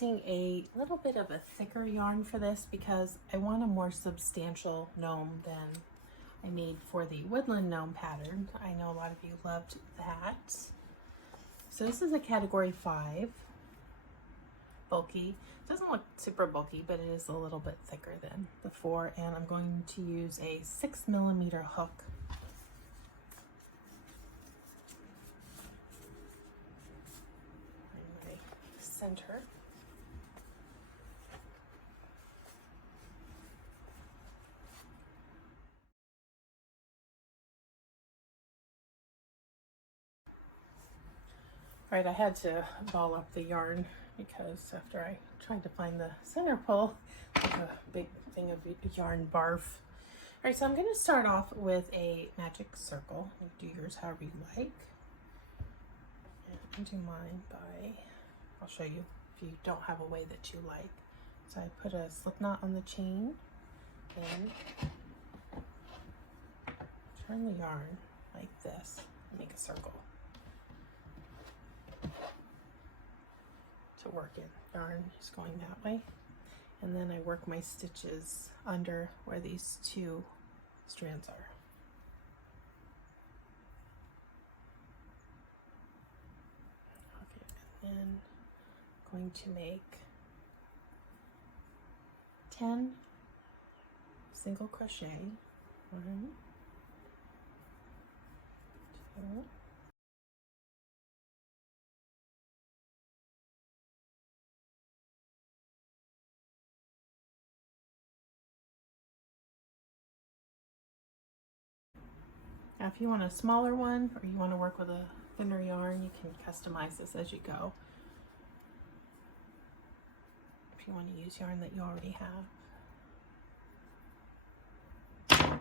using a little bit of a thicker yarn for this because I want a more substantial gnome than I made for the woodland gnome pattern. I know a lot of you loved that. So this is a category 5, bulky. It doesn't look super bulky, but it is a little bit thicker than the 4, and I'm going to use a 6mm hook. In my center. All right, I had to ball up the yarn because after I tried to find the center pull, there's a big thing of yarn barf. All right, so I'm going to start off with a magic circle. You do yours however you like. And I do mine by, I'll show you if you don't have a way that you like. So I put a slip knot on the chain, then turn the yarn like this and make a circle to work in. Yarn is going that way, and then I work my stitches under where these 2 strands are. Okay, and then I'm going to make 10 single crochet. 1, 2, now if you want a smaller one or you want to work with a thinner yarn, you can customize this as you go. If you want to use yarn that you already have.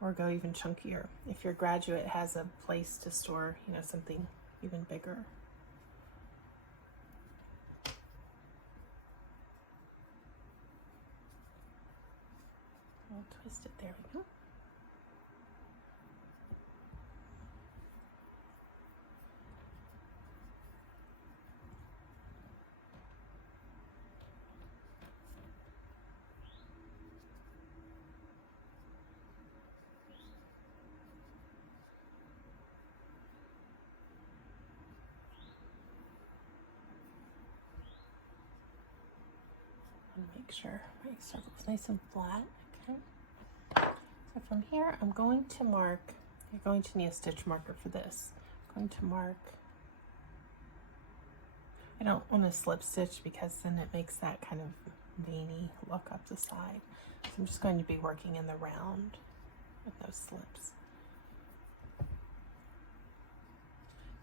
Or go even chunkier if your graduate has a place to store, you know, something even bigger. I'll twist it, there we go. And make sure my circle is nice and flat. Okay. So from here, I'm going to mark, you're going to need a stitch marker for this. I'm going to mark, I don't want to slip stitch because then it makes that kind of veiny look up the side. So I'm just going to be working in the round with those slips.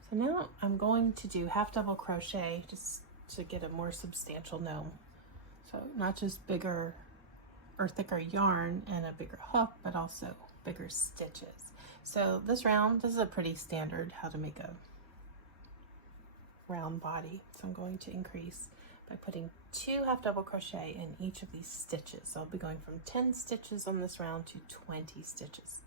So now I'm going to do half double crochet just to get a more substantial gnome. So not just bigger or thicker yarn and a bigger hook, but also bigger stitches. So this round, this is a pretty standard how to make a round body. So I'm going to increase by putting 2 half double crochet in each of these stitches. So I'll be going from 10 stitches on this round to 20 stitches.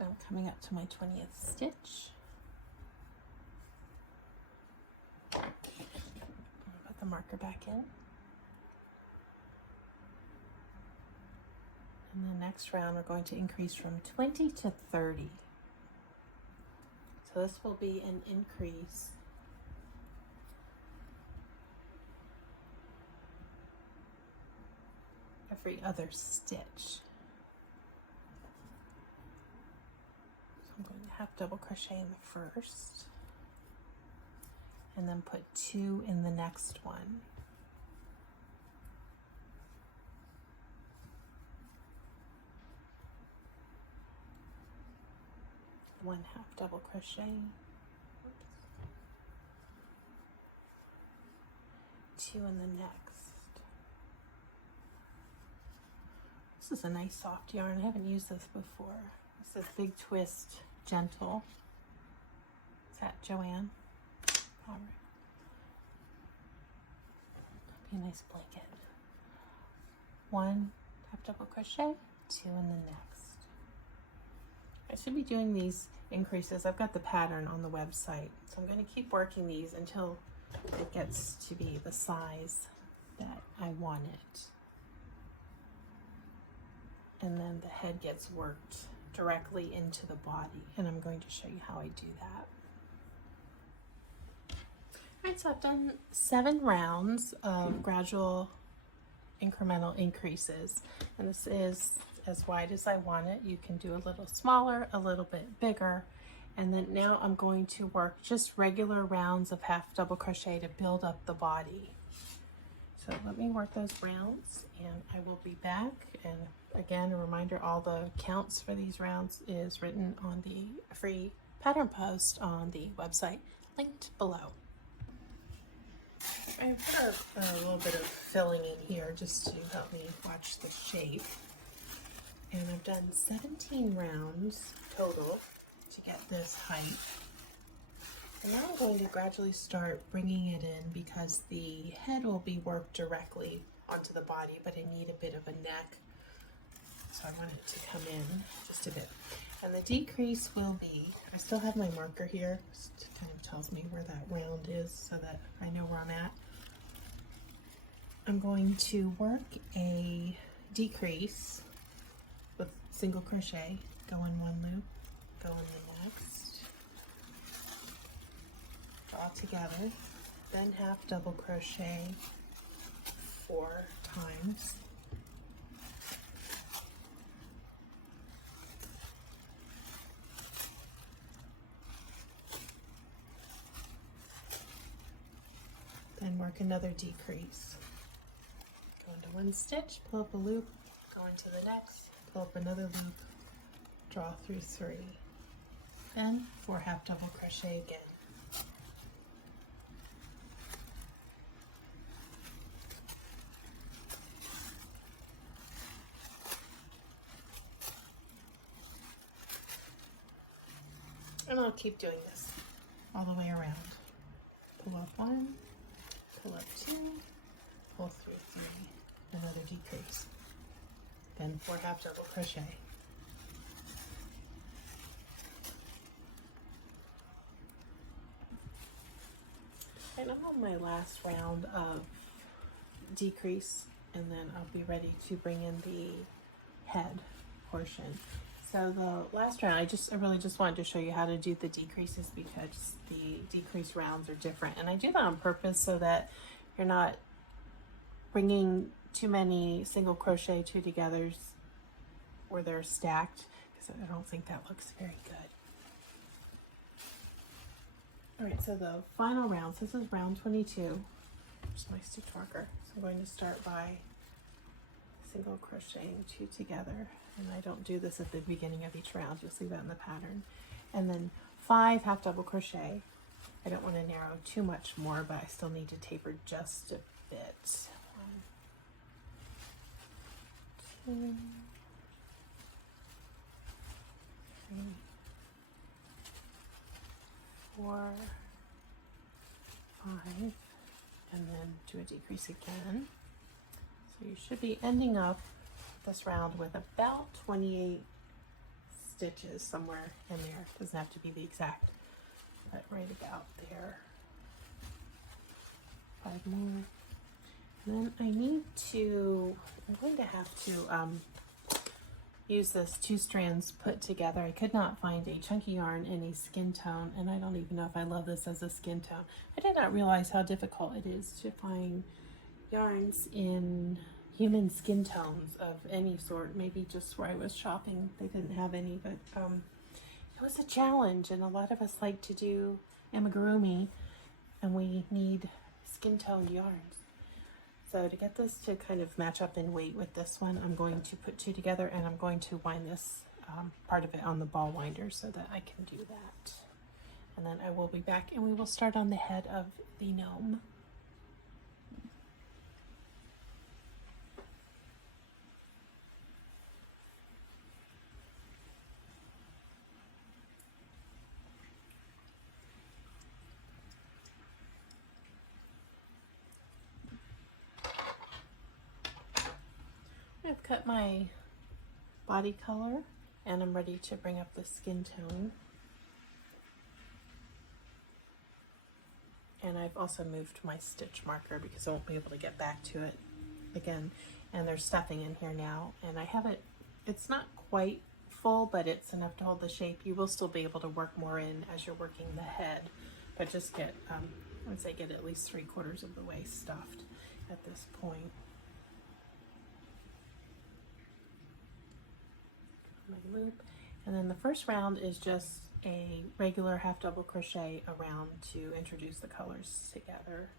I'm coming up to my 20th stitch. I'll put the marker back in. And the next round we're going to increase from 20 to 30. So this will be an increase every other stitch. I'm going to half double crochet in the first and then put 2 in the next one. One half double crochet. Oops. 2 in the next. This is a nice soft yarn. I haven't used this before. This is Big Twist Gentle. Is that Joanne? All right. That'd be a nice blanket. 1 half double crochet, 2 in the next. I should be doing these increases. I've got the pattern on the website, so I'm going to keep working these until it gets to be the size that I want it. And then the head gets worked directly into the body, and I'm going to show you how I do that. All right, so I've done 7 rounds of gradual incremental increases, and this is as wide as I want it. You can do a little smaller, a little bit bigger, and then now I'm going to work just regular rounds of half double crochet to build up the body. So let me work those rounds and I will be back. And again, a reminder, all the counts for these rounds is written on the free pattern post on the website, linked below. I put a little bit of filling in here just to help me watch the shape. And I've done 17 rounds total to get this height. And now I'm going to gradually start bringing it in because the head will be worked directly onto the body, but I need a bit of a neck. So I want it to come in just a bit. And the decrease will be, I still have my marker here, it kind of tells me where that round is so that I know where I'm at. I'm going to work a decrease with single crochet, go in one loop, go in the next, draw together, then half double crochet 4 times, then work another decrease, go into one stitch, pull up a loop, go into the next, pull up another loop, draw through 3, then 4 half double crochet again. And I'll keep doing this all the way around. Pull up 1, pull up 2, pull through 3, another decrease, then 4 half double crochet. And I'm on my last round of decrease, and then I'll be ready to bring in the head portion. So the last round, I really just wanted to show you how to do the decreases because the decrease rounds are different. And I do that on purpose so that you're not bringing too many single crochet 2 togethers where they're stacked, because I don't think that looks very good. All right, so the final rounds, this is round 22, which is my stitch marker. So I'm going to start by single crocheting 2 together. And I don't do this at the beginning of each round, you'll see that in the pattern. And then 5 half double crochet. I don't want to narrow too much more, but I still need to taper just a bit. 1, 2, 3, 4, 5, and then do a decrease again. So you should be ending up this round with about 28 stitches somewhere in there. Doesn't have to be the exact, but right about there. 5 more. And then I'm going to have to use this 2 strands put together. I could not find a chunky yarn in a skin tone, and I don't even know if I love this as a skin tone. I did not realize how difficult it is to find yarns in human skin tones of any sort. Maybe just where I was shopping they didn't have any, but it was a challenge, and a lot of us like to do amigurumi, and we need skin toned yarns. So to get this to kind of match up in weight with this one, I'm going to put 2 together, and I'm going to wind this part of it on the ball winder so that I can do that. And then I will be back and we will start on the head of the gnome. I've cut my body color and I'm ready to bring up the skin tone. And I've also moved my stitch marker because I won't be able to get back to it again. And there's stuffing in here now, and I have it, it's not quite full, but it's enough to hold the shape. You will still be able to work more in as you're working the head, but just get, I would say get at least 3/4 of the way stuffed at this point. My loop, and then the first round is just a regular half double crochet around to introduce the colors together.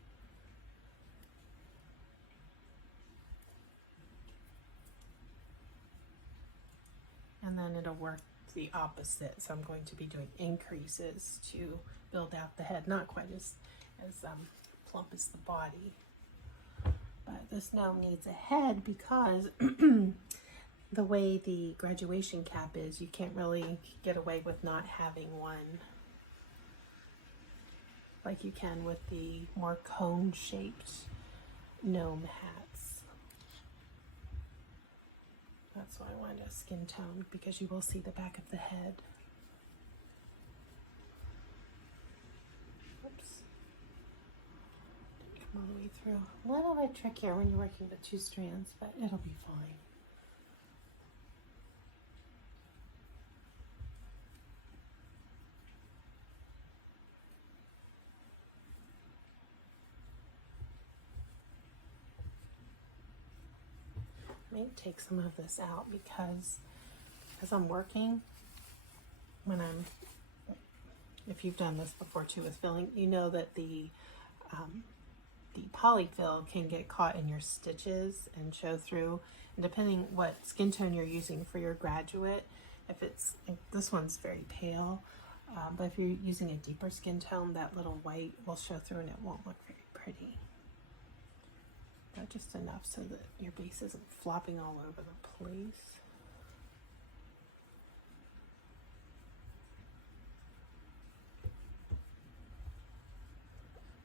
And then it'll work the opposite, so I'm going to be doing increases to build out the head, not quite as plump as the body, but this gnome needs a head because the way the graduation cap is, you can't really get away with not having one like you can with the more cone-shaped gnome hats. That's why I wanted a skin tone, because you will see the back of the head. Oops. Didn't come all the way through. A little bit trickier when you're working with 2 strands, but it'll be fine. I may take some of this out because as I'm working, if you've done this before too with filling, you know that the polyfill can get caught in your stitches and show through. And depending what skin tone you're using for your graduate, if it's, this one's very pale, but if you're using a deeper skin tone, that little white will show through and it won't look very pretty. But just enough so that your base isn't flopping all over the place.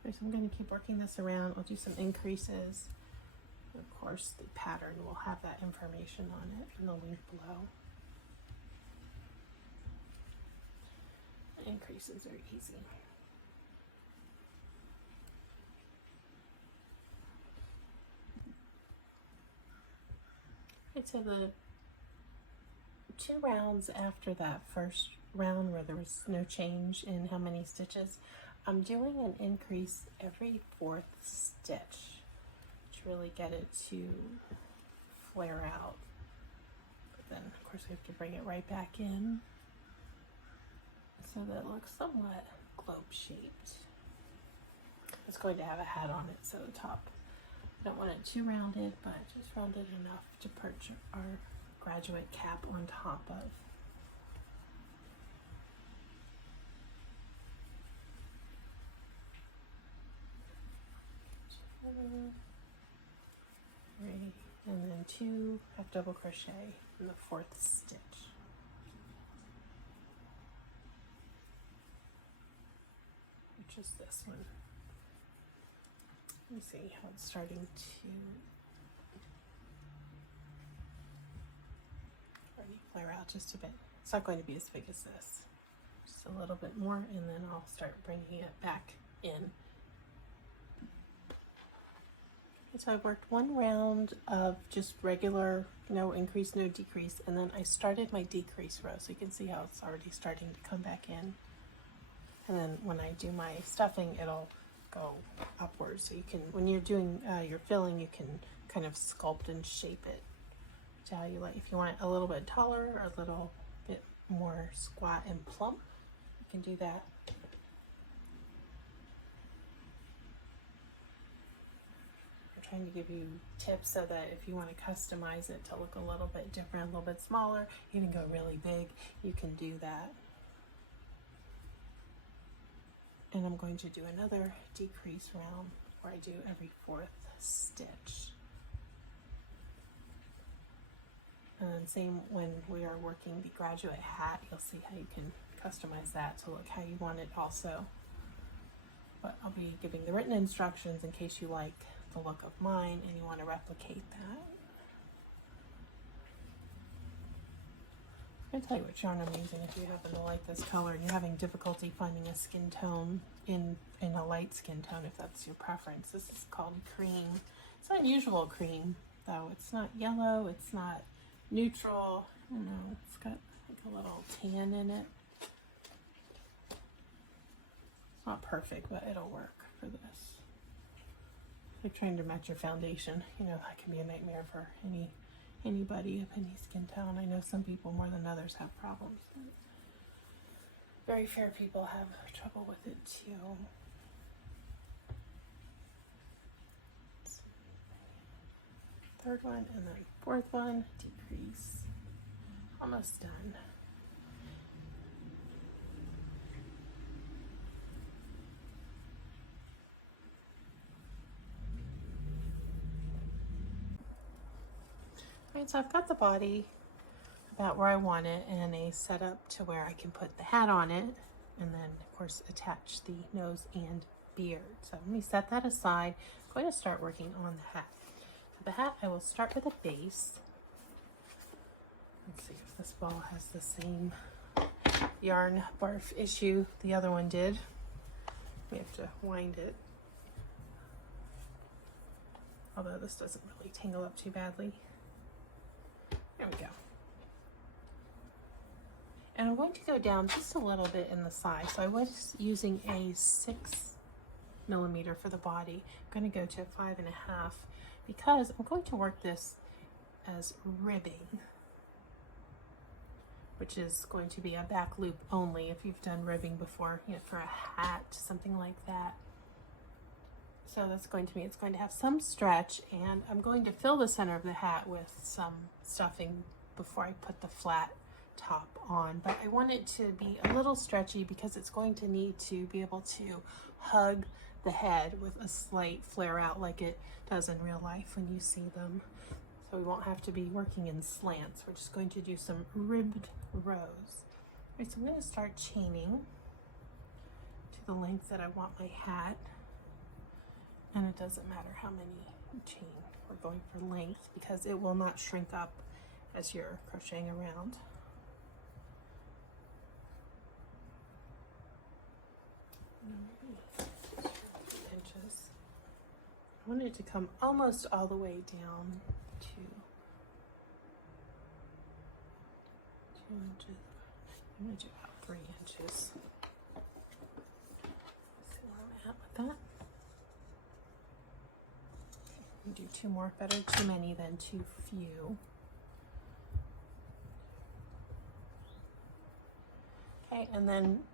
So I'm going to keep working this around. I'll do some increases. Of course, the pattern will have that information on it in the link below. The increases are easy. Right, so the 2 rounds after that first round where there was no change in how many stitches, I'm doing an increase every 4th stitch to really get it to flare out. But then of course we have to bring it right back in so that it looks somewhat globe shaped. It's going to have a hat on it, so the top, I don't want it too rounded, but just rounded enough to perch our graduate cap on top of. Three, and then 2 half double crochet in the 4th stitch. Which is this one. Let me see how it's starting to already flare out just a bit. It's not going to be as big as this. Just a little bit more, and then I'll start bringing it back in. So I've worked 1 round of just regular, no increase, no decrease, and then I started my decrease row, so you can see how it's already starting to come back in. And then when I do my stuffing, it'll go upwards, so you can, when you're doing your filling, you can kind of sculpt and shape it to how you like. If you want it a little bit taller or a little bit more squat and plump, you can do that. Trying to give you tips so that if you want to customize it to look a little bit different, a little bit smaller, even go really big, you can do that. And I'm going to do another decrease round where I do every 4th stitch. And then same when we are working the graduate hat, you'll see how you can customize that to look how you want it also. But I'll be giving the written instructions in case you like the look of mine and you want to replicate that. I'm gonna tell you which yarn I'm using if you happen to like this color and you're having difficulty finding a skin tone in a light skin tone, if that's your preference. This is called cream. It's not usual cream though. It's not yellow, it's not neutral. I don't know, it's got like a little tan in it. It's not perfect, but it'll work for this. You're trying to match your foundation. You know, that can be a nightmare for anybody of any skin tone. I know some people more than others have problems. Very fair people have trouble with it too. Third one and then fourth one, decrease. Almost done. Alright, so I've got the body about where I want it and a setup to where I can put the hat on it and then of course attach the nose and beard. So let me set that aside. I'm going to start working on the hat. For the hat I will start with a base. Let's see if this ball has the same yarn barf issue the other one did. We have to wind it. Although this doesn't really tangle up too badly. There we go. And I'm going to go down just a little bit in the side. So I was using a 6mm for the body. I'm going to go to a 5.5 because I'm going to work this as ribbing, which is going to be a back loop only if you've done ribbing before, you know, for a hat, something like that. So that's going to mean it's going to have some stretch, and I'm going to fill the center of the hat with some stuffing before I put the flat top on. But I want it to be a little stretchy because it's going to need to be able to hug the head with a slight flare out like it does in real life when you see them. So we won't have to be working in slants. We're just going to do some ribbed rows. All right, so I'm going to start chaining to the length that I want my hat. And it doesn't matter how many chain. We're going for length because it will not shrink up as you're crocheting around. Inches. I want it to come almost all the way down to 2 inches. I'm going to do about 3 inches. See where I'm at with that. Do 2 more. Better too many than too few. Okay, and then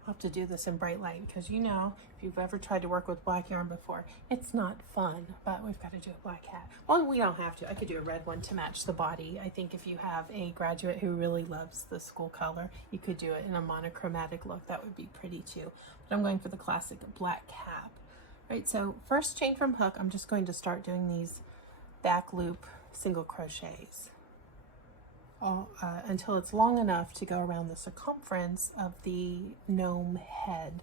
I'll have to do this in bright light because you know, if you've ever tried to work with black yarn before, it's not fun, but we've got to do a black hat. Well, we don't have to. I could do a red one to match the body. I think if you have a graduate who really loves the school color, you could do it in a monochromatic look. That would be pretty too. But I'm going for the classic black cap. Right, so first chain from hook, I'm just going to start doing these back loop single crochets until it's long enough to go around the circumference of the gnome head.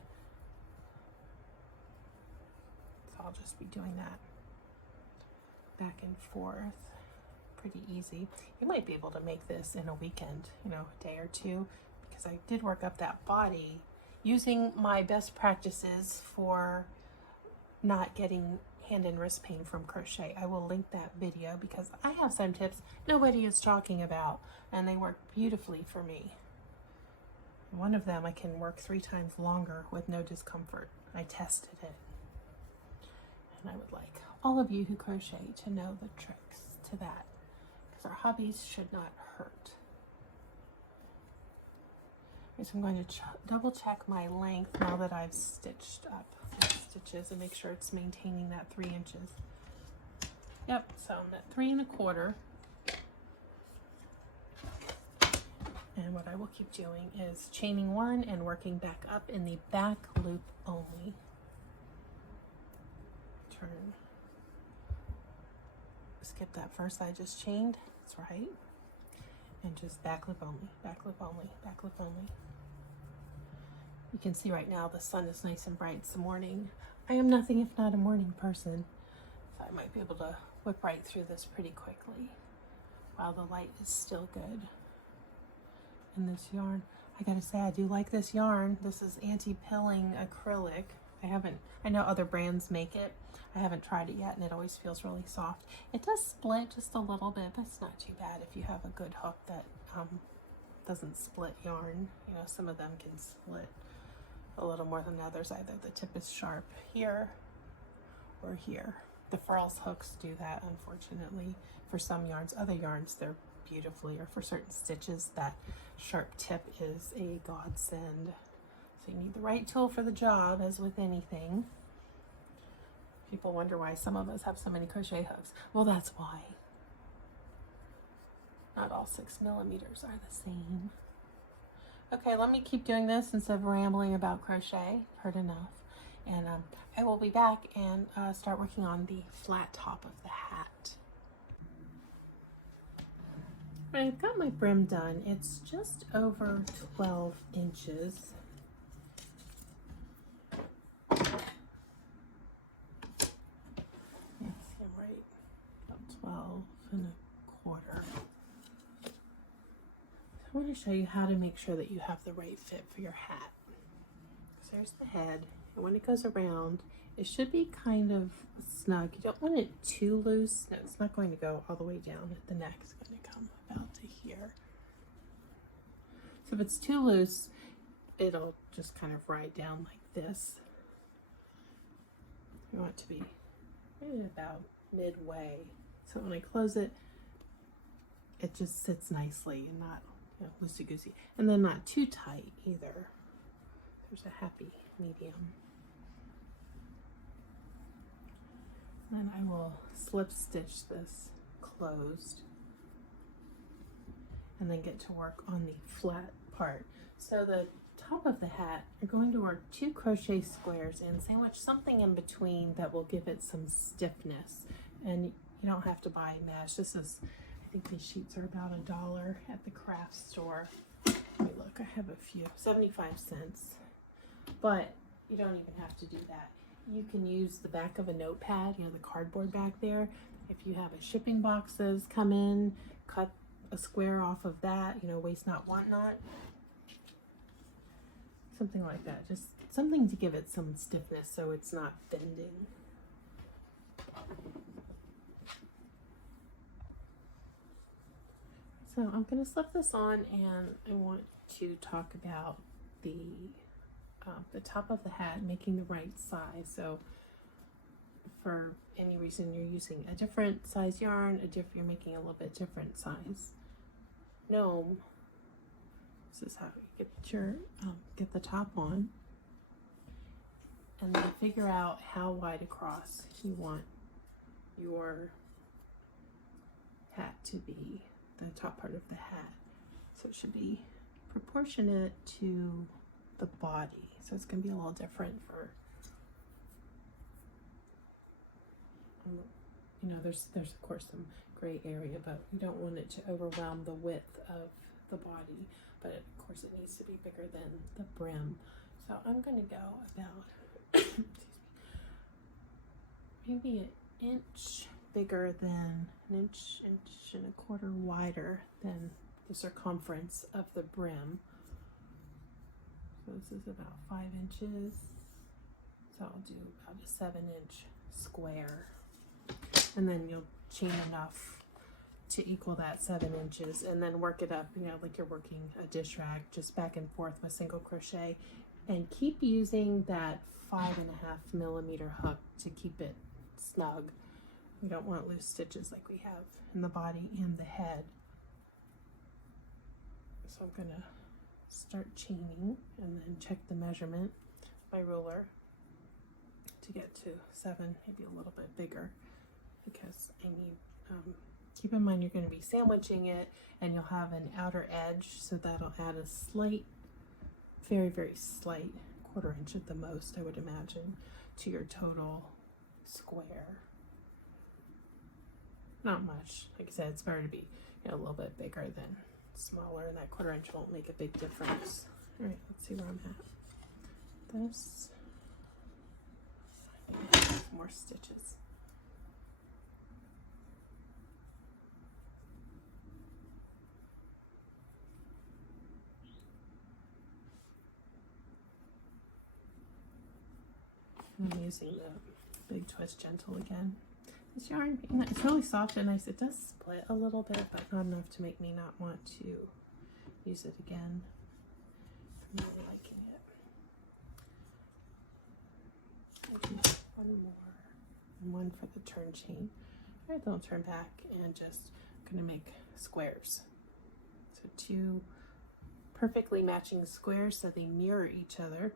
So I'll just be doing that back and forth, pretty easy. You might be able to make this in a weekend, you know, a day or two, because I did work up that body using my best practices for not getting hand and wrist pain from crochet. I will link that video because I have some tips nobody is talking about and they work beautifully for me. One of them I can work 3 times longer with no discomfort. I tested it. And I would like all of you who crochet to know the tricks to that because our hobbies should not hurt. Okay, so I'm going to double check my length now that I've stitched up stitches and make sure it's maintaining that 3 inches. Yep, so I'm at 3 1/4. And what I will keep doing is chaining 1 and working back up in the back loop only. Turn. Skip that first I just chained. That's right. And just back loop only, back loop only, back loop only. You can see right now the sun is nice and bright. It's the morning. I am nothing if not a morning person, so I might be able to whip right through this pretty quickly while the light is still good. in this yarn. I gotta say, I do like this yarn. This is anti-pilling acrylic. I know other brands make it. I haven't tried it yet, and it always feels really soft. It does split just a little bit, but it's not too bad if you have a good hook that doesn't split yarn. You know, some of them can split a little more than others. Either the tip is sharp here or here. The Furls hooks do that, unfortunately, for some yarns. Other yarns, they're beautifully, or for certain stitches, that sharp tip is a godsend. So you need the right tool for the job, as with anything. People wonder why some of us have so many crochet hooks. Well, that's why. Not all 6mm are the same. Okay, let me keep doing this instead of rambling about crochet. Heard enough. And I will be back and start working on the flat top of the hat. I've got my brim done. It's just over 12 inches. Yes, I'm right. About 12 1/4. I want to show you how to make sure that you have the right fit for your hat. So there's the head, and when it goes around, it should be kind of snug. You don't want it too loose. No, it's not going to go all the way down at the neck. It's going to come about to here. So if it's too loose, it'll just kind of ride down like this. You want it to be maybe about midway. So when I close it, it just sits nicely and not loosey-goosey, and then not too tight either. There's a happy medium. Then I will slip stitch this closed and then get to work on the flat part. So the top of the hat, you're going to work 2 crochet squares and sandwich something in between that will give it some stiffness. And you don't have to buy mesh. This is, I think these sheets are about $1 at the craft store. Let me look, I have a few, 75 cents. But you don't even have to do that. You can use the back of a notepad, you know, the cardboard back there. If you have a shipping boxes come in, cut a square off of that, you know, waste not, want not. Something like that, just something to give it some stiffness so it's not bending. So I'm going to slip this on, and I want to talk about the top of the hat, making the right size. So for any reason you're using a different size yarn, you're making a little bit different size gnome. This is how you get the top on, and then figure out how wide across you want your hat to be, the top part of the hat. So it should be proportionate to the body. So it's going to be a little different for, you know, there's of course some gray area, but we don't want it to overwhelm the width of the body. But of course it needs to be bigger than the brim. So I'm going to go about maybe an inch bigger than an inch and a quarter wider than the circumference of the brim. So this is about 5 inches. So I'll do about a 7-inch square. And then you'll chain enough to equal that 7 inches, and then work it up, you know, like you're working a dish rag, just back and forth with single crochet, and keep using that 5.5mm hook to keep it snug. We don't want loose stitches like we have in the body and the head. So I'm gonna start chaining and then check the measurement, my ruler, to get to 7, maybe a little bit bigger, because I need, keep in mind you're going to be sandwiching it, and you'll have an outer edge, so that'll add a slight, very, very slight, 1/4 inch at the most, I would imagine, to your total square. Not much. Like I said, it's better to be, you know, a little bit bigger than smaller, and that 1/4 inch won't make a big difference. All right, let's see where I'm at. This, more stitches. I'm using the Big Twist Gentle again. This yarn, it's really soft and nice. It does split a little bit, but not enough to make me not want to use it again. I'm really liking it. I'll do one more, and one for the turn chain. All right, then I'll turn back and just gonna make squares. So 2 perfectly matching squares so they mirror each other.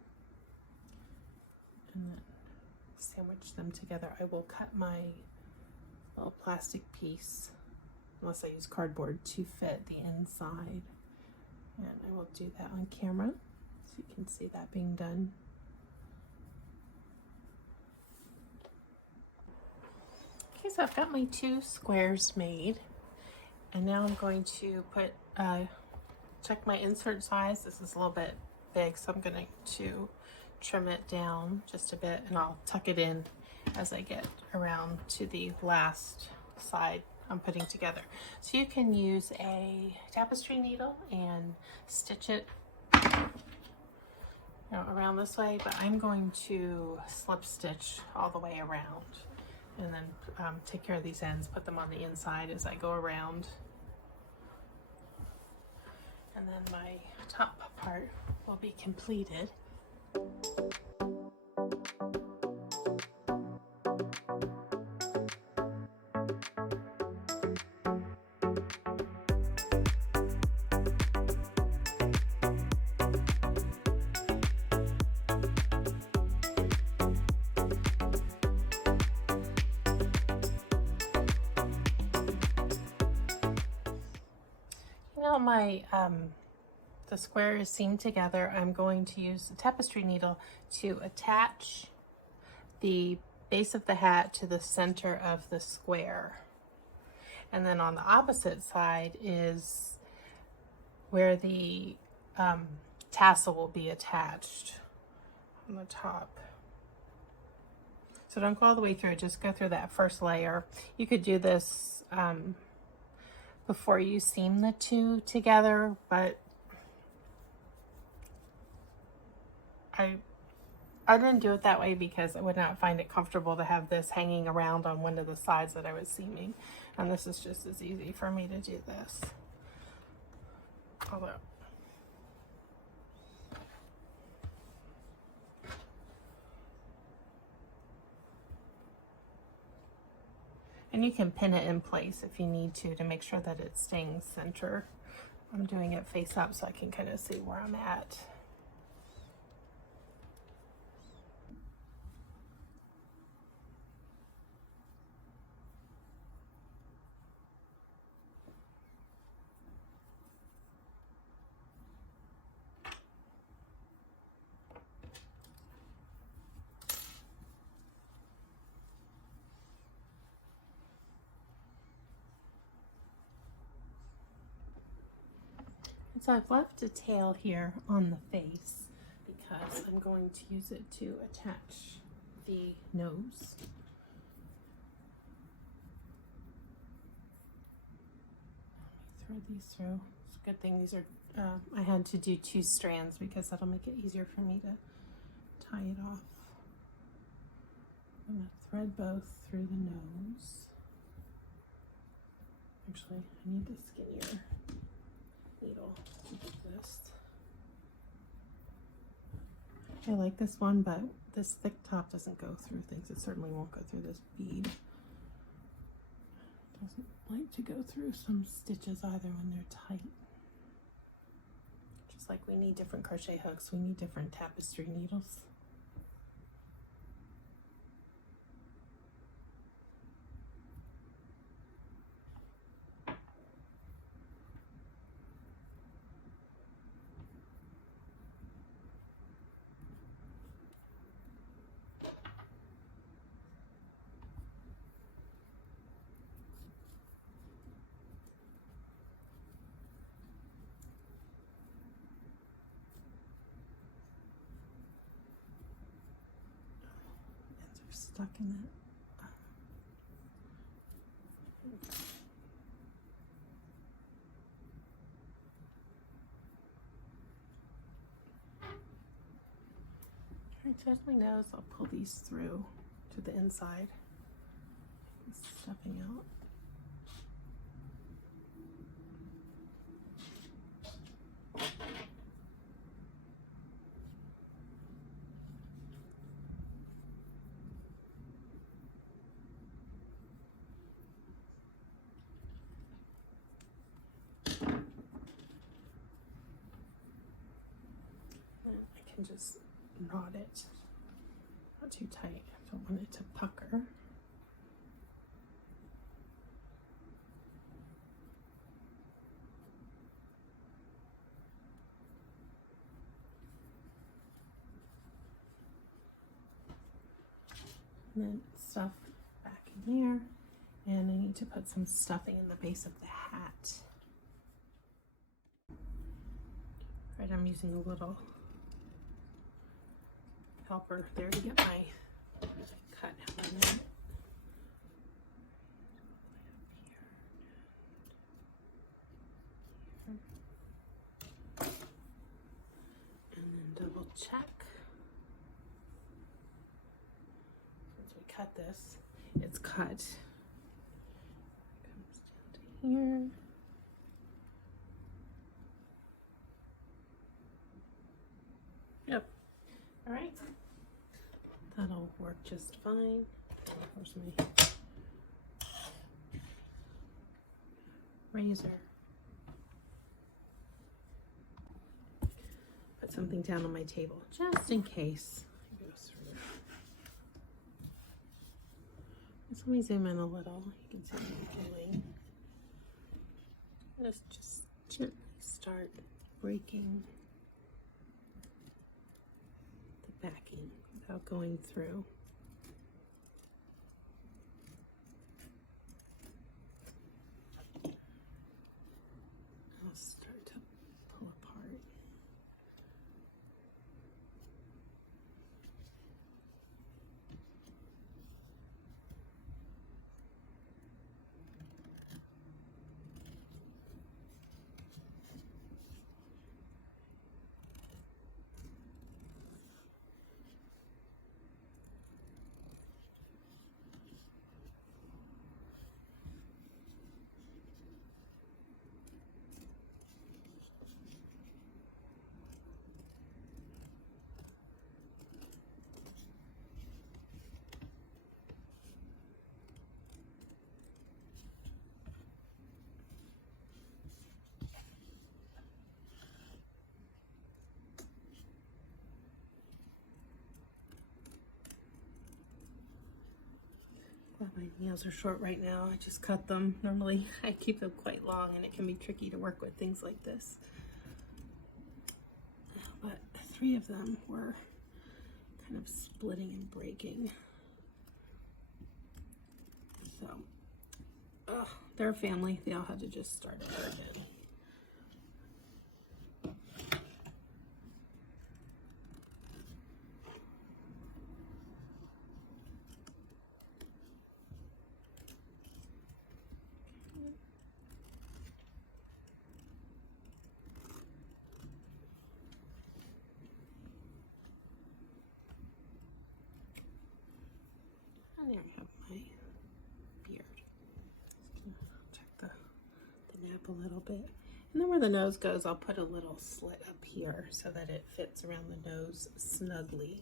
And then sandwich them together. I will cut my little plastic piece, unless I use cardboard, to fit the inside. And I will do that on camera so you can see that being done. Okay, so I've got my 2 squares made, and now I'm going to put check my insert size. This is a little bit big, so I'm going to trim it down just a bit, and I'll tuck it in as I get around to the last side I'm putting together. So you can use a tapestry needle and stitch it around this way, but I'm going to slip stitch all the way around, and then take care of these ends, put them on the inside as I go around. And then my top part will be completed. Now my the square is seamed together, I'm going to use the tapestry needle to attach the base of the hat to the center of the square. And then on the opposite side is where the tassel will be attached on the top. So don't go all the way through, just go through that first layer. You could do this before you seam the 2 together, but I didn't do it that way because I would not find it comfortable to have this hanging around on one of the sides that I was seaming. And this is just as easy for me to do this. Although, and you can pin it in place if you need to make sure that it's staying center. I'm doing it face up so I can kind of see where I'm at. So I've left a tail here on the face because I'm going to use it to attach the nose. Let me thread these through. It's a good thing these are, I had to do 2 strands because that'll make it easier for me to tie it off. I'm going to thread both through the nose. Actually, I need the skinnier needle to do this. I like this one, but this thick top doesn't go through things. It certainly won't go through this bead. It doesn't like to go through some stitches either when they're tight. Just like we need different crochet hooks, we need different tapestry needles. Stuck in it. Alright, so there's my nose. I'll pull these through to the inside. Stuffing out. And I can just knot it. Not too tight. I don't want it to pucker. And then stuff back in there. And I need to put some stuffing in the base of the hat. Right, I'm using a little helper there to get my cut out of it. And then double check. Since we cut this, it's cut. Comes down to here. Yep. All right. That'll work just fine. Where's my razor? Put something down on my table just in case it goes through. Just let me zoom in a little. You can see what I'm doing. Let's just gently start breaking the backing without going through. I'll start to pull apart. Well, my nails are short right now. I just cut them. Normally I keep them quite long and it can be tricky to work with things like this. But 3 of them were kind of splitting and breaking. So, they're a family. They all had to just start over again. And there I have my beard. Check the nap a little bit. And then where the nose goes, I'll put a little slit up here so that it fits around the nose snugly.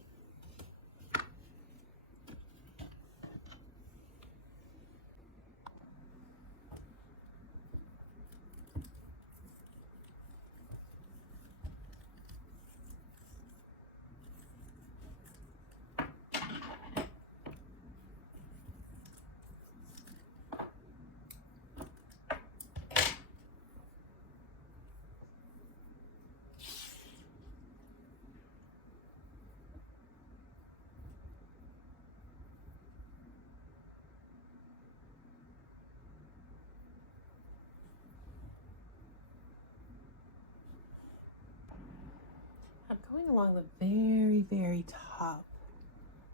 I'm going along the very, very top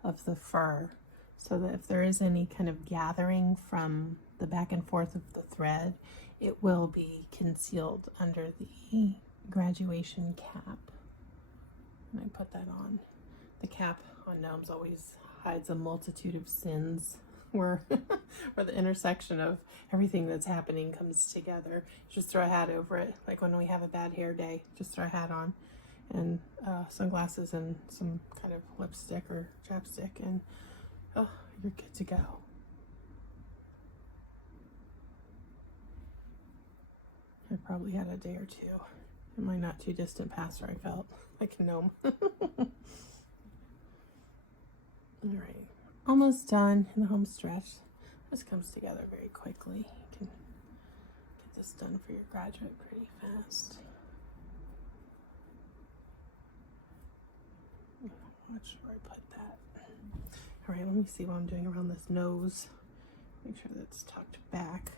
of the fur so that if there is any kind of gathering from the back and forth of the thread, it will be concealed under the graduation cap. And I put that on. The cap on gnomes always hides a multitude of sins, where where the intersection of everything that's happening comes together. Just throw a hat over it, like when we have a bad hair day, just throw a hat on and sunglasses and some kind of lipstick or chapstick, and oh, you're good to go. I probably had a day or two in my not too distant past where I felt like a gnome. All right, almost done in the home stretch. This comes together very quickly. You can get this done for your graduate pretty fast. Watch where I put that. All right, let me see what I'm doing around this nose. Make sure that's tucked back.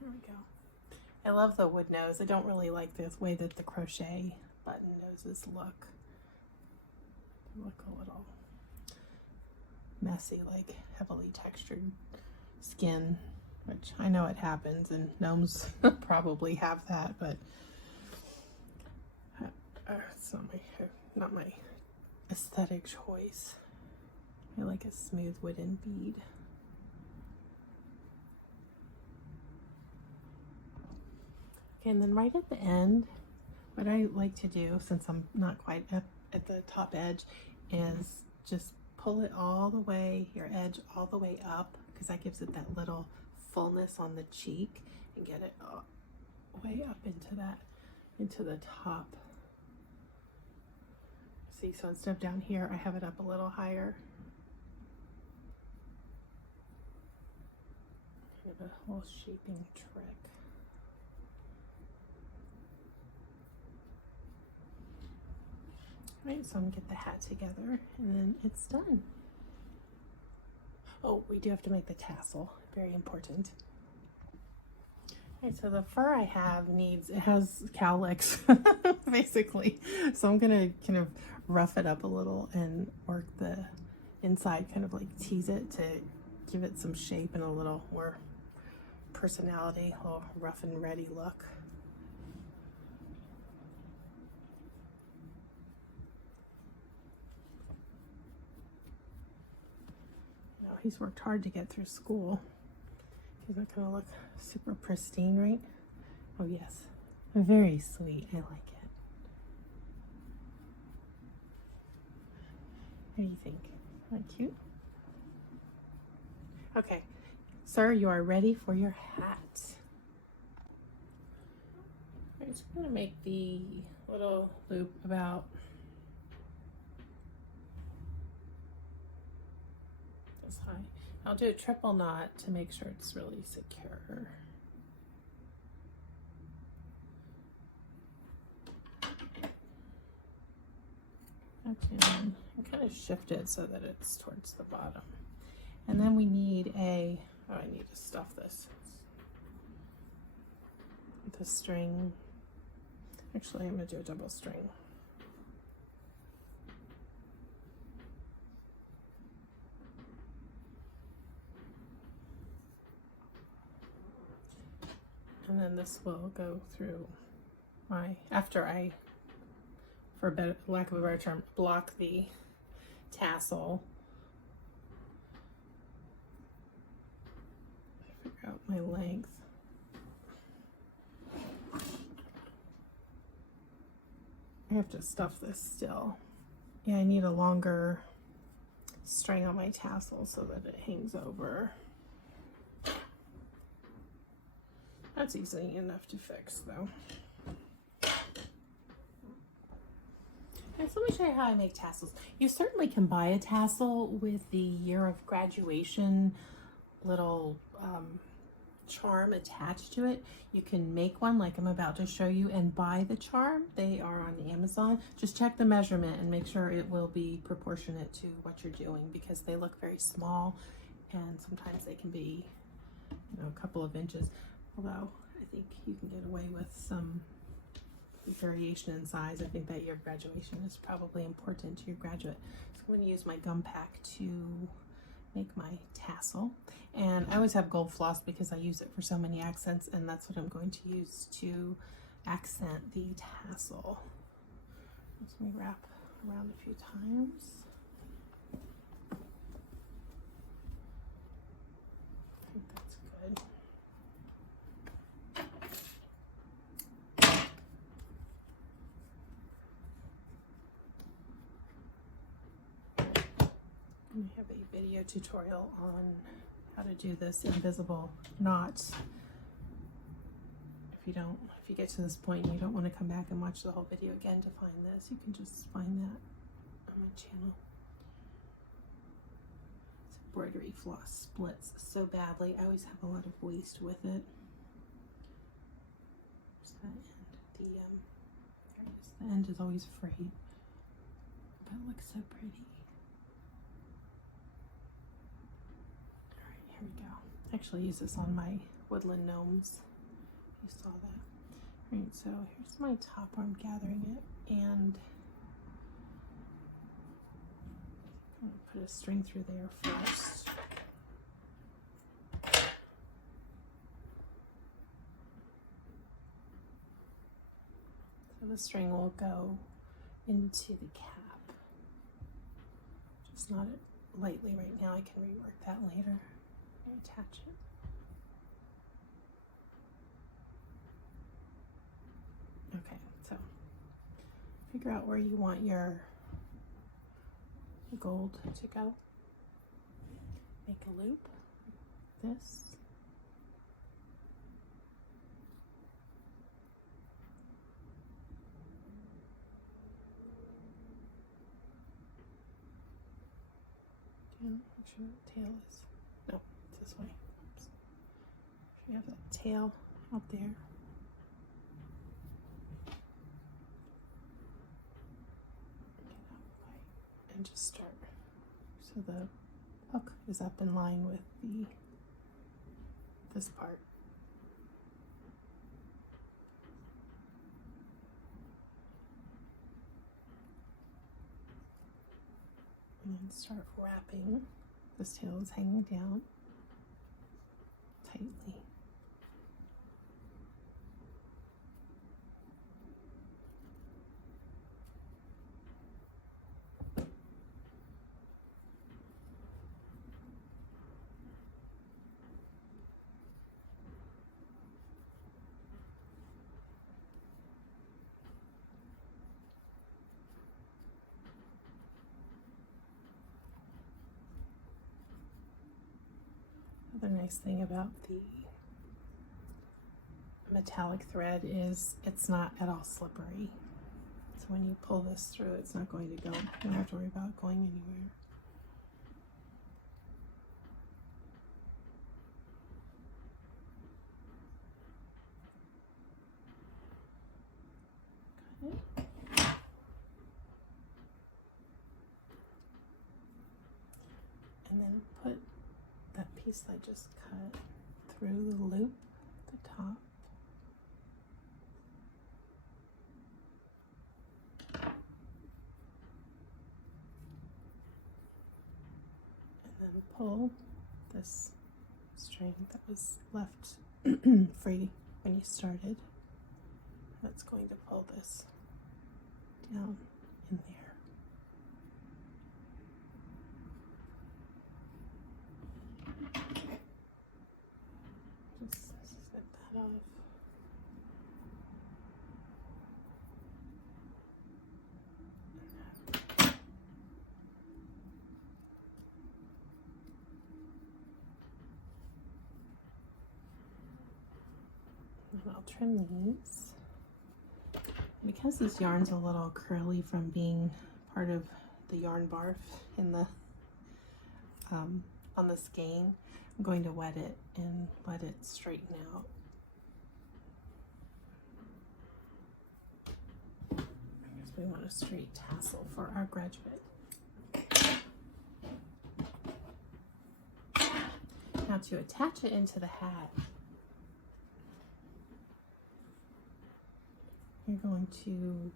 There we go. I love the wood nose. I don't really like the way that the crochet button noses look. They look a little messy, like heavily textured skin, which I know it happens, and gnomes probably have that, but it's not my aesthetic choice. I like a smooth wooden bead. Okay, and then right at the end, what I like to do, since I'm not quite up at the top edge, is just pull it all the way, your edge all the way up, because that gives it that little fullness on the cheek, and get it all way up into the top. See, so instead of down here, I have it up a little higher. Kind of a whole shaping trick. Right, so I'm gonna get the hat together and then it's done. Oh, we do have to make the tassel, very important. All right, so the fur I have has cowlicks basically. So I'm gonna kind of rough it up a little and work the inside, kind of like tease it to give it some shape and a little more personality, a little rough and ready look. He's worked hard to get through school. He's not gonna look super pristine, right? Oh yes, very sweet, I like it. What do you think? Isn't that cute? Okay, sir, you are ready for your hat. I'm just gonna make the little loop about this high. I'll do a triple knot to make sure it's really secure. Okay, and kind of shift it so that it's towards the bottom. And then we need I need to stuff this. The string. Actually, I'm gonna do a double string. And then this will go through after I, for lack of a better term, block the tassel. Figure out my length. I have to stuff this still. Yeah, I need a longer string on my tassel so that it hangs over. That's easy enough to fix though. Okay, so let me show you how I make tassels. You certainly can buy a tassel with the year of graduation little charm attached to it. You can make one like I'm about to show you and buy the charm. They are on Amazon. Just check the measurement and make sure it will be proportionate to what you're doing, because they look very small and sometimes they can be, you know, a couple of inches. Although I think you can get away with some variation in size. I think that your graduation is probably important to your graduate. So I'm going to use my gum pack to make my tassel. And I always have gold floss because I use it for so many accents, and that's what I'm going to use to accent the tassel. Let me wrap around a few times. I think that's good. I have a video tutorial on how to do this invisible knot. If you get to this point and you don't want to come back and watch the whole video again to find this, you can just find that on my channel. This embroidery floss splits so badly. I always have a lot of waste with it. There's that end. There it is. The end is always frayed, but it looks so pretty. All right, here we go. I actually use this on my woodland gnomes. You saw that. All right, so here's my top where I'm gathering it, and I'm gonna put a string through there first. So the string will go into the cap. Just knot it lightly right now. I can rework that later. Attach it. Okay, so figure out where you want your gold to go. Make a loop, this. Again, make sure the tail is, no, it's this way. Oops. You have that tail out there. And just start. So the hook is up in line with this part. And then start wrapping. This tail is hanging down tightly. The nice thing about the metallic thread is it's not at all slippery. So when you pull this through, it's not going to go. You don't have to worry about it going anywhere. Got it. And then put that piece I just cut through the loop at the top. And then pull this string that was left free when you started. That's going to pull this down in there. Just snip that off. And I'll trim these. Because this yarn's a little curly from being part of the yarn barf in the on the skein, I'm going to wet it and let it straighten out. Because we want a straight tassel for our graduate. Now to attach it into the hat, you're going to use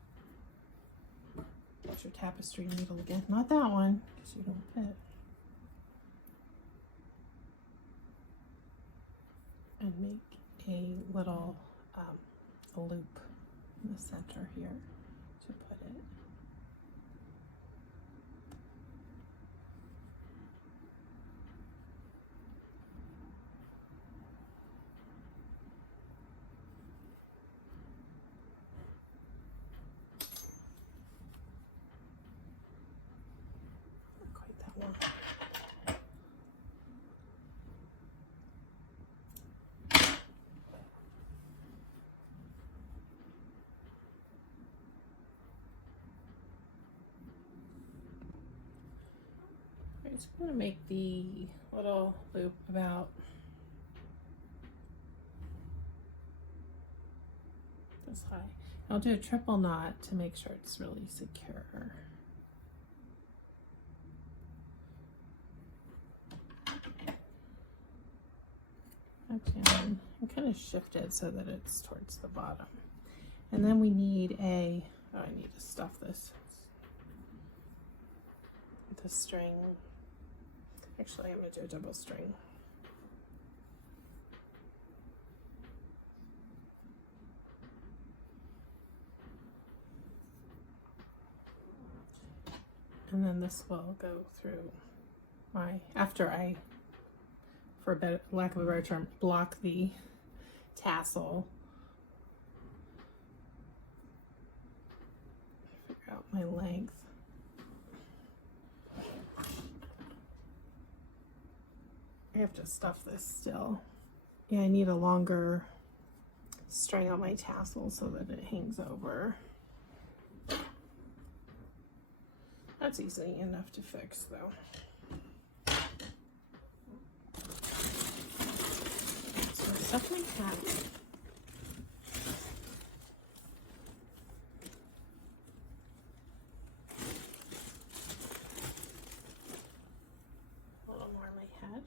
your tapestry needle again. Not that one, because you don't fit. And make a little a loop in the center here to put it. more. I'm just going to make the little loop about this high. I'll do a triple knot to make sure it's really secure. And kind of shift it so that it's towards the bottom. And then we need I need to stuff this with a string. Actually, I'm going to do a double string. And then this will go through after I, for lack of a better term, block the tassel. Figure out my length. I have to stuff this still. Yeah, I need a longer string on my tassel so that it hangs over. That's easy enough to fix though. So stuff like that. A little more on my head.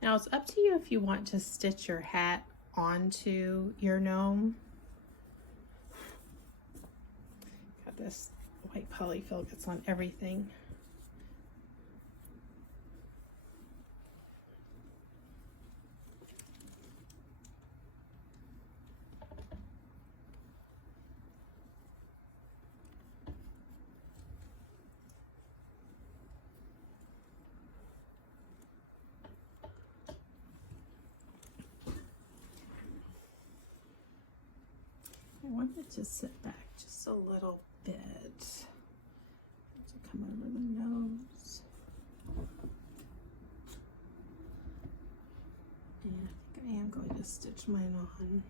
Now it's up to you if you want to stitch your hat onto your gnome. Got this white polyfill gets on everything. I want it to sit back just a little bit. To come over the nose. And I think I am going to stitch mine on.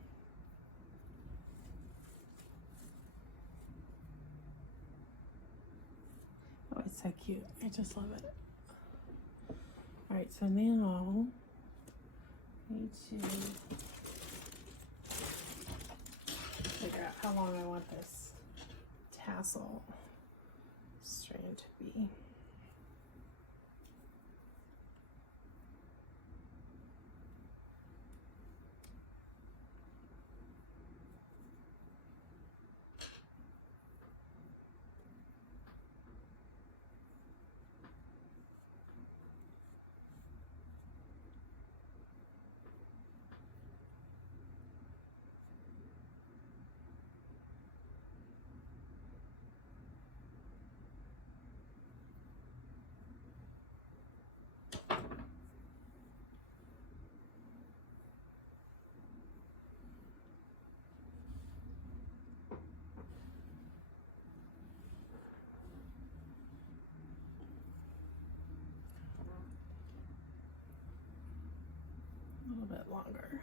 Oh, it's so cute. I just love it. All right, so now I need to figure out how long I want this tassel strand to be. A little bit longer.